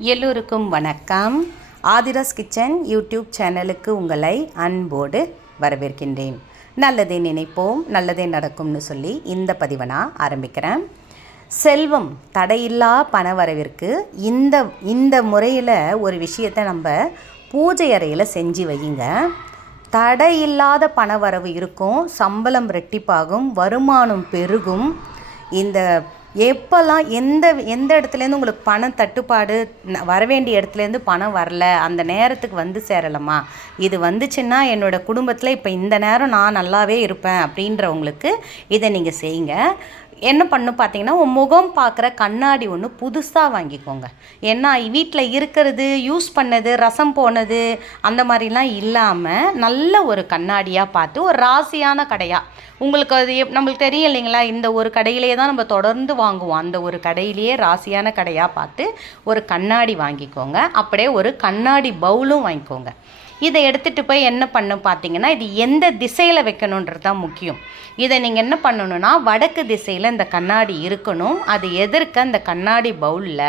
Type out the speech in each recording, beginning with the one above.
எல்லோருக்கும் வணக்கம். Aadhira's kitchen YouTube சேனலுக்கு உங்களை அன்போடு வரவேற்கின்றேன். நல்லதே நினைப்போம் நல்லதே நடக்கும்னு சொல்லி இந்த பதிவை நான் ஆரம்பிக்கிறேன். செல்வம் தடையில்லா பணவரவிற்கு இந்த இந்த முறையில் ஒரு விஷயத்தை நம்ம பூஜை அறையில் செஞ்சு வையுங்க. தடையில்லாத பணவரவு இருக்கும் சம்பளம் ரெட்டிப்பாகும் வருமானம் பெருகும். இந்த எப்போல்லாம் எந்த எந்த இடத்துலேருந்து உங்களுக்கு பணம் தட்டுப்பாடு வர வேண்டிய இடத்துலேருந்து பணம் வரல அந்த நேரத்துக்கு வந்து சேரலம்மா. இது வந்துச்சுன்னா என்னோட குடும்பத்தில் இப்போ இந்த நேரம் நான் நல்லாவே இருப்பேன் அப்படின்றவங்களுக்கு இதை நீங்கள் செய்யுங்க. என்ன பண்ணும் பார்த்தீங்கன்னா உன் முகம் பார்க்குற கண்ணாடி ஒன்று புதுசாக வாங்கிக்கோங்க. ஏன்னா வீட்டில் இருக்கிறது யூஸ் பண்ணது ரசம் போனது அந்த மாதிரிலாம் இல்லாமல் நல்ல ஒரு கண்ணாடியாக பார்த்து ஒரு ராசியான கடையாக உங்களுக்கு அது எப்- நம்மளுக்கு தெரியும் இல்லைங்களா இந்த ஒரு கடையிலே தான் நம்ம தொடர்ந்து வாங்குவோம். அந்த ஒரு கடையிலேயே ராசியான கடையாக பார்த்து ஒரு கண்ணாடி வாங்கிக்கோங்க. அப்படியே ஒரு கண்ணாடி பவுலும் வாங்கிக்கோங்க. இதை எடுத்துகிட்டு போய் என்ன பண்ணும் பார்த்தீங்கன்னா இது எந்த திசையில் வைக்கணுன்றது தான் முக்கியம். இதை நீங்கள் என்ன பண்ணணும்னா வடக்கு திசையில் இந்த கண்ணாடி இருக்கணும். அது எதிர்க்க அந்த கண்ணாடி பவுலில்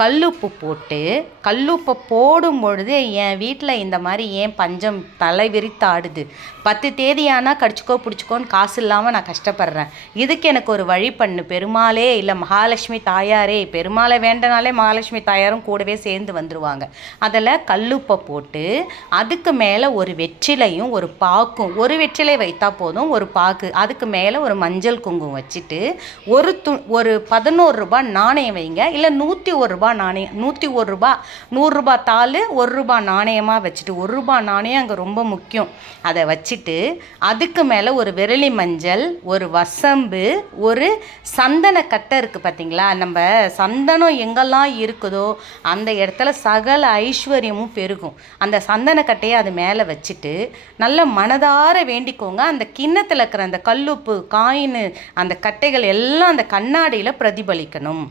கல்லுப்பு போட்டு கல்லுப்பை போடும் பொழுது என் வீட்டில் இந்த மாதிரி ஏன் பஞ்சம் தலை விரித்து ஆடுது? பத்து தேதி ஆனால் கடிச்சிக்கோ பிடிச்சிக்கோன்னு காசு இல்லாமல் நான் கஷ்டப்படுறேன். இதுக்கு எனக்கு ஒரு வழி பண்ணு. பெருமாளே இல்லை மகாலட்சுமி தாயாரே பெருமாளை வேண்டனாலே மகாலட்சுமி தாயாரும் கூடவே சேர்ந்து வந்துடுவாங்க அதில் கல்லுப்பை போட்டு அதுக்கு மேலே ஒரு வெற்றிலையும் ஒரு பாக்கும் ஒரு வெற்றிலை வைத்தா போதும் ஒரு பாக்கு. அதுக்கு மேலே ஒரு மஞ்சள் குங்குமம் வச்சுட்டு ஒரு து ஒரு பதினோரு ரூபாய் நாணயம் வைங்க இல்லை நூற்றி ஒரு ரூபாய் நாணயம் நூற்றி ஒரு ரூபா நூறுரூபா தாள் ஒரு ரூபாய் நாணயமாக வச்சுட்டு ஒரு ரூபா நாணயம் அங்கே ரொம்ப முக்கியம். அதை வச்சுட்டு அதுக்கு மேலே ஒரு விரலி மஞ்சள் ஒரு வசம்பு ஒரு சந்தன கட்டை இருக்குது பார்த்தீங்களா நம்ம சந்தனம் எங்கெல்லாம் இருக்குதோ அந்த இடத்துல சகல ஐஸ்வர்யமும் பெருகும். அந்த சந்தன கட்டையை அது மேலே வச்சுட்டு நல்ல மனதார வேண்டிக்கோங்க. அந்த கிண்ணத்தில் இருக்கிற அந்த கல்லுப்பு காயின் அந்த கட்டைகள் எல்லாம் அந்த கண்ணாடியில் பிரதிபலிக்கணும்.